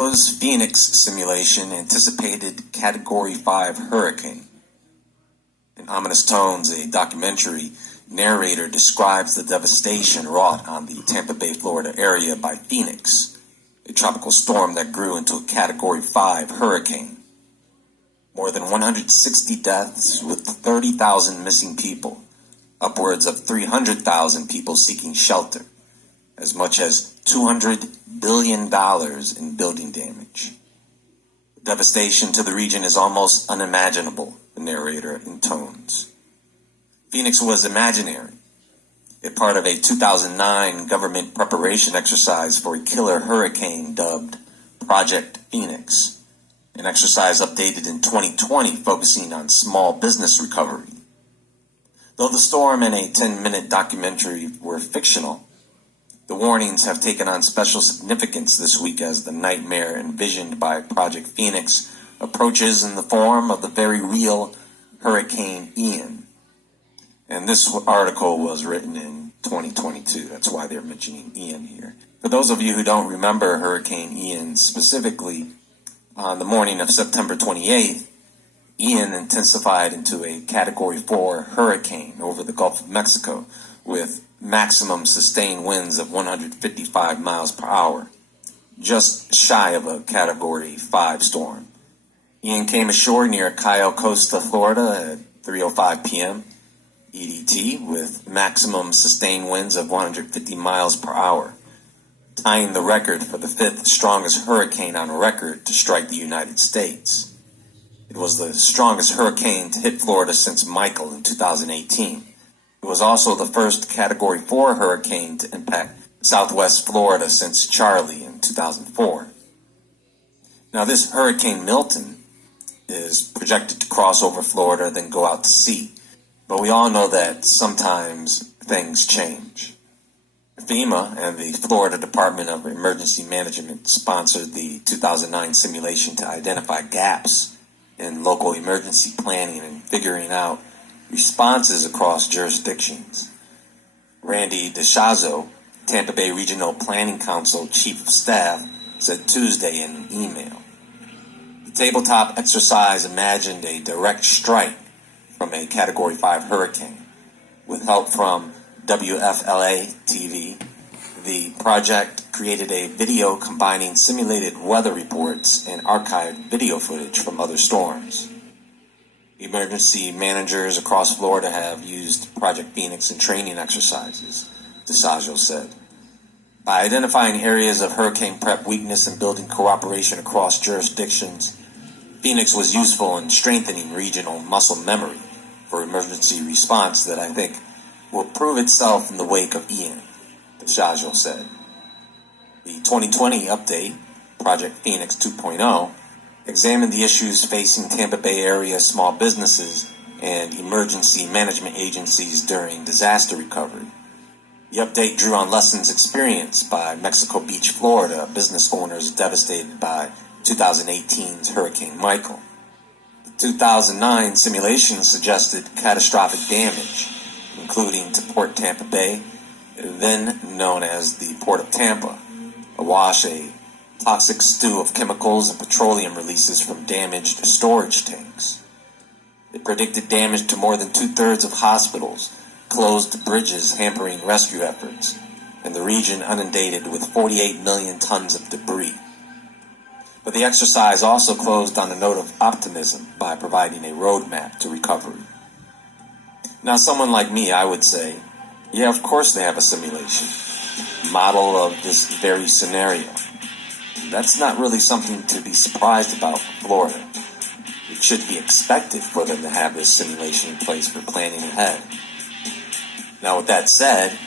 Tampa's Phoenix simulation anticipated Category 5 hurricane. In ominous tones, a documentary narrator describes the devastation wrought on the Tampa Bay, Florida area by Phoenix, a tropical storm that grew into a Category 5 hurricane. More than 160 deaths with 30,000 missing people, upwards of 300,000 people seeking shelter, as much as $200 billion in building damage. The devastation to the region is almost unimaginable, the narrator intones. Phoenix was imaginary, a part of a 2009 government preparation exercise for a killer hurricane dubbed Project Phoenix, an exercise updated in 2020 focusing on small business recovery. Though the storm and a 10-minute documentary were fictional, the warnings have taken on special significance this week as the nightmare envisioned by Project Phoenix approaches in the form of the very real Hurricane Ian. And this article was written in 2022. That's why they're mentioning Ian here. For those of you who don't remember Hurricane Ian specifically, on the morning of September 28th, Ian intensified into a Category 4 hurricane over the Gulf of Mexico with maximum sustained winds of 155 miles per hour, just shy of a Category 5 storm. Ian came ashore near Cayo Costa, Florida at 3:05 p.m. EDT with maximum sustained winds of 150 miles per hour, tying the record for the fifth strongest hurricane on record to strike the United States. It was the strongest hurricane to hit Florida since Michael in 2018. It was also the first Category 4 hurricane to impact southwest Florida since Charley in 2004. Now, this Hurricane Milton is projected to cross over Florida, then go out to sea. But we all know that sometimes things change. FEMA and the Florida Department of Emergency Management sponsored the 2009 simulation to identify gaps in local emergency planning and figuring out responses across jurisdictions. Randy DeShazo, Tampa Bay Regional Planning Council Chief of Staff, said Tuesday in an email. The tabletop exercise imagined a direct strike from a Category 5 hurricane. With help from WFLA TV, the project created a video combining simulated weather reports and archived video footage from other storms. Emergency managers across Florida have used Project Phoenix in training exercises, DeSaggio said. By identifying areas of hurricane prep weakness and building cooperation across jurisdictions, Phoenix was useful in strengthening regional muscle memory for emergency response that I think will prove itself in the wake of Ian, DeSaggio said. The 2020 update, Project Phoenix 2.0, examined the issues facing Tampa Bay area small businesses and emergency management agencies during disaster recovery. The update drew on lessons experienced by Mexico Beach, Florida, business owners devastated by 2018's Hurricane Michael. The 2009 simulation suggested catastrophic damage, including to Port Tampa Bay, then known as the Port of Tampa, awash a toxic stew of chemicals and petroleum releases from damaged storage tanks. It predicted damage to more than 2/3 of hospitals, closed bridges hampering rescue efforts, and the region inundated with 48 million tons of debris. But the exercise also closed on a note of optimism by providing a roadmap to recovery. Now, someone like me, I would say, yeah, of course they have a simulation, model of this very scenario. That's not really something to be surprised about for Florida. It should be expected for them to have this simulation in place for planning ahead. Now, with that said,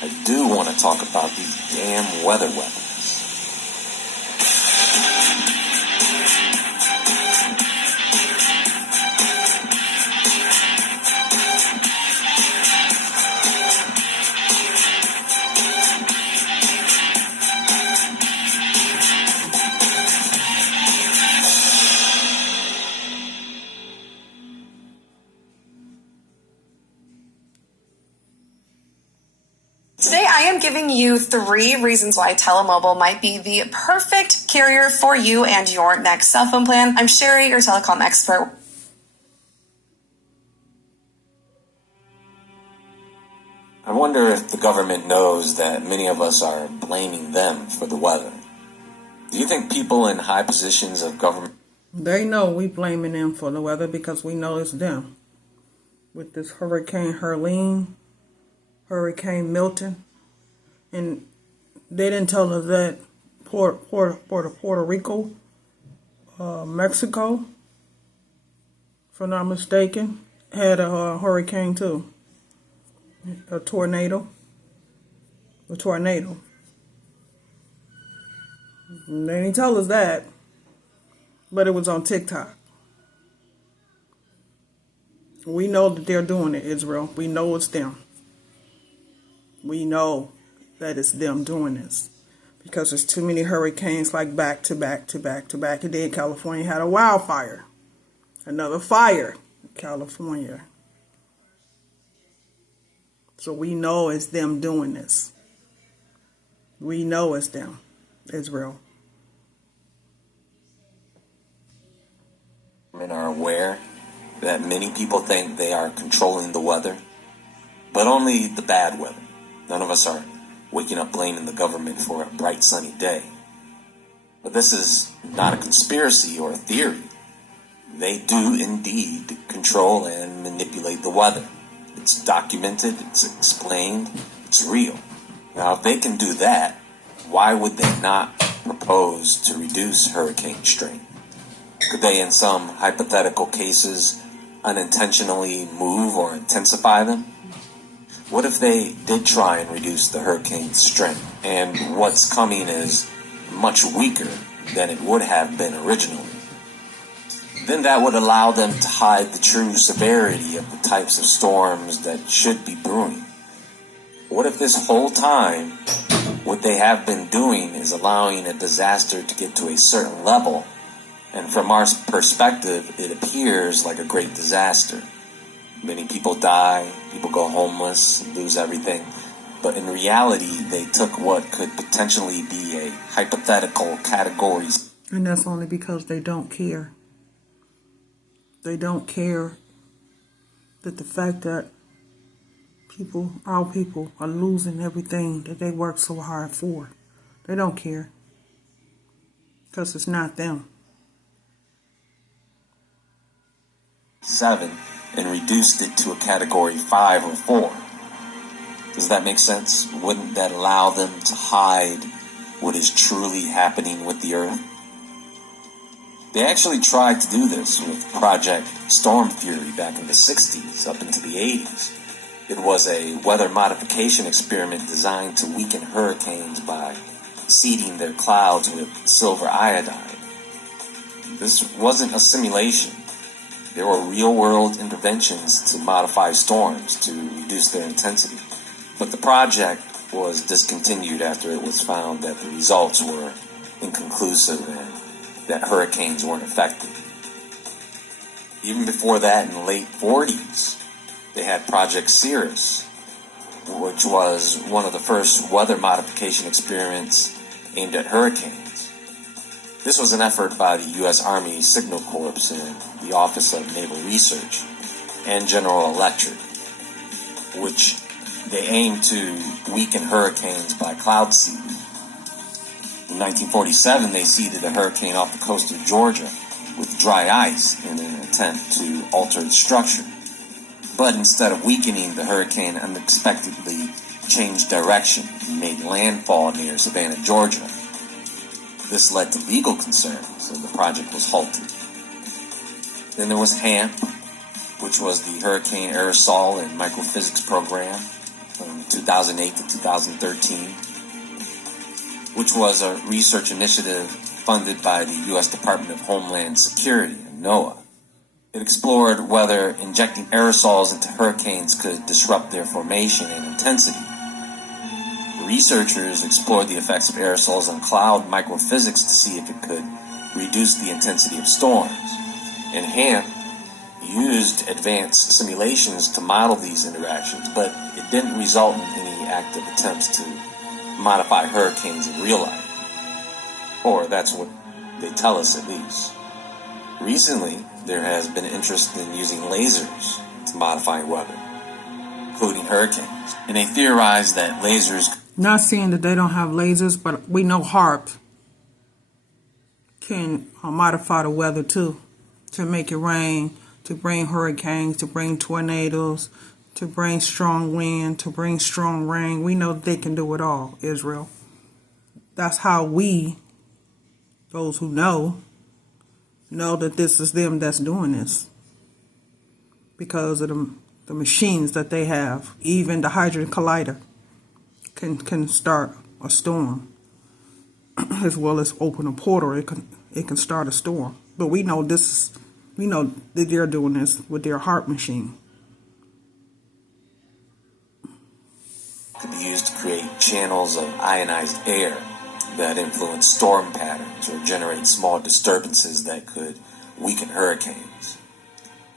I do want to talk about these damn weather weapons. Today, I am giving you 3 reasons why telemobile might be the perfect carrier for you and your next cell phone plan. I'm Sherry, your telecom expert. I wonder if the government knows that many of us are blaming them for the weather. Do you think people in high positions of government... They know we blaming them for the weather because we know it's them. With this Hurricane Helene, Hurricane Milton, and they didn't tell us that Puerto Rico, Mexico, if I'm not mistaken, had a hurricane too. A tornado. They didn't tell us that, but it was on TikTok. We know that they're doing it, Israel. We know it's them. We know that it's them doing this because there's too many hurricanes like back to back to back to back. And then California had a wildfire. Another fire in California. So we know it's them doing this. We know it's them, Israel. Men are aware that many people think they are controlling the weather, but only the bad weather. None of us are waking up blaming the government for a bright sunny day. But this is not a conspiracy or a theory. They do indeed control and manipulate the weather. It's documented, it's explained, it's real. Now, if they can do that, why would they not propose to reduce hurricane strength? Could they, in some hypothetical cases, unintentionally move or intensify them? What if they did try and reduce the hurricane's strength, and what's coming is much weaker than it would have been originally? Then that would allow them to hide the true severity of the types of storms that should be brewing. What if this whole time, what they have been doing is allowing a disaster to get to a certain level, and from our perspective, it appears like a great disaster. Many people die, people go homeless, lose everything. But in reality, they took what could potentially be a hypothetical category. And that's only because they don't care. They don't care that the fact that our people are losing everything that they worked so hard for. They don't care. Because it's not them. 7 and reduced it to a category 5 or 4. Does that make sense? Wouldn't that allow them to hide what is truly happening with the earth? They actually tried to do this with Project Storm Fury back in the 60s up into the 80s. It was a weather modification experiment designed to weaken hurricanes by seeding their clouds with silver iodide. This wasn't a simulation. There were real-world interventions to modify storms to reduce their intensity. But the project was discontinued after it was found that the results were inconclusive and that hurricanes weren't effective. Even before that, in the late 40s, they had Project Cirrus, which was one of the first weather modification experiments aimed at hurricanes. This was an effort by the U.S. Army Signal Corps and the Office of Naval Research and General Electric, which they aimed to weaken hurricanes by cloud seeding. In 1947, they seeded a hurricane off the coast of Georgia with dry ice in an attempt to alter its structure. But instead of weakening, the hurricane unexpectedly changed direction and made landfall near Savannah, Georgia. This led to legal concerns, and the project was halted. Then there was HAMP, which was the Hurricane Aerosol and Microphysics Program from 2008 to 2013, which was a research initiative funded by the U.S. Department of Homeland Security and NOAA. It explored whether injecting aerosols into hurricanes could disrupt their formation and intensity. Researchers explored the effects of aerosols on cloud microphysics to see if it could reduce the intensity of storms. And HAMP used advanced simulations to model these interactions, but it didn't result in any active attempts to modify hurricanes in real life. Or that's what they tell us at least. Recently, there has been interest in using lasers to modify weather, including hurricanes. And they theorize that lasers... Not saying that they don't have lasers, but we know harp can modify the weather too, to make it rain, to bring hurricanes, to bring tornadoes, to bring strong wind, to bring strong rain. We know that they can do it all, Israel. That's how we, those who know that this is them that's doing this. Because of the machines that they have. Even the Hadron Collider can start a storm. As well as open a portal, it can start a storm. But we know that they're doing this with their HARP machine. Could be used to create channels of ionized air that influence storm patterns or generate small disturbances that could weaken hurricanes.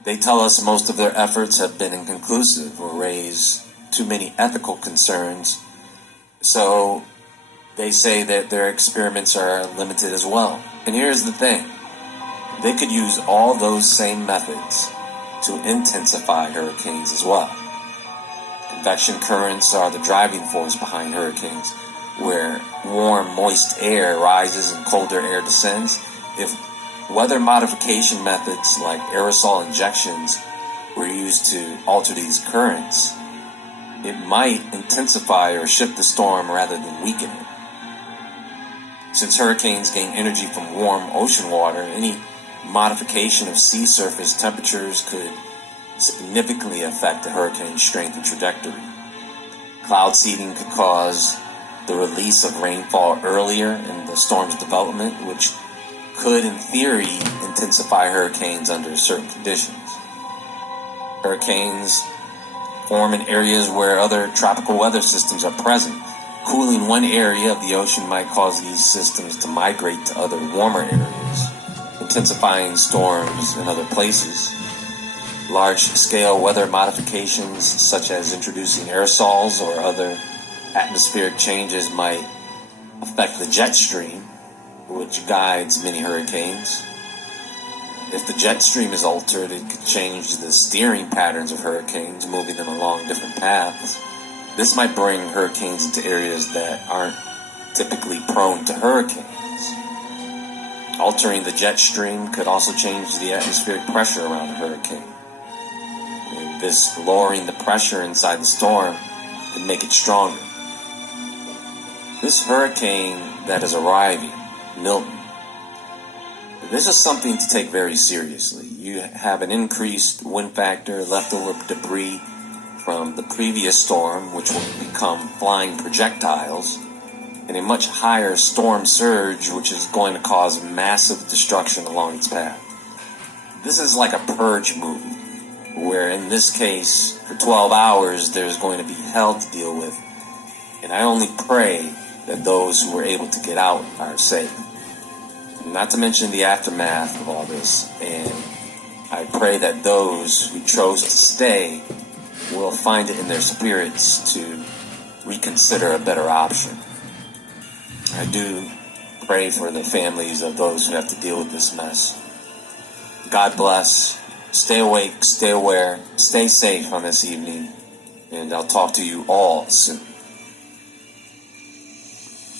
They tell us most of their efforts have been inconclusive or raise too many ethical concerns, so they say that their experiments are limited as well. And here's the thing. They could use all those same methods to intensify hurricanes as well. Convection currents are the driving force behind hurricanes, where warm, moist air rises and colder air descends. If weather modification methods like aerosol injections were used to alter these currents, it might intensify or shift the storm rather than weaken it. Since hurricanes gain energy from warm ocean water, any modification of sea surface temperatures could significantly affect the hurricane's strength and trajectory. Cloud seeding could cause the release of rainfall earlier in the storm's development, which could, in theory, intensify hurricanes under certain conditions. Hurricanes form in areas where other tropical weather systems are present. Cooling one area of the ocean might cause these systems to migrate to other warmer areas, intensifying storms in other places. Large-scale weather modifications, such as introducing aerosols or other atmospheric changes, might affect the jet stream, which guides many hurricanes. If the jet stream is altered, it could change the steering patterns of hurricanes, moving them along different paths. This might bring hurricanes into areas that aren't typically prone to hurricanes. Altering the jet stream could also change the atmospheric pressure around a hurricane. And this lowering the pressure inside the storm could make it stronger. This hurricane that is arriving, Milton, this is something to take very seriously. You have an increased wind factor, leftover debris from the previous storm, which will become flying projectiles, and a much higher storm surge, which is going to cause massive destruction along its path. This is like a purge movie, where in this case, for 12 hours, there's going to be hell to deal with, and I only pray that those who were able to get out are safe. Not to mention the aftermath of all this, and I pray that those who chose to stay will find it in their spirits to reconsider a better option. I do pray for the families of those who have to deal with this mess. God bless. Stay awake, stay aware, stay safe on this evening, and I'll talk to you all soon.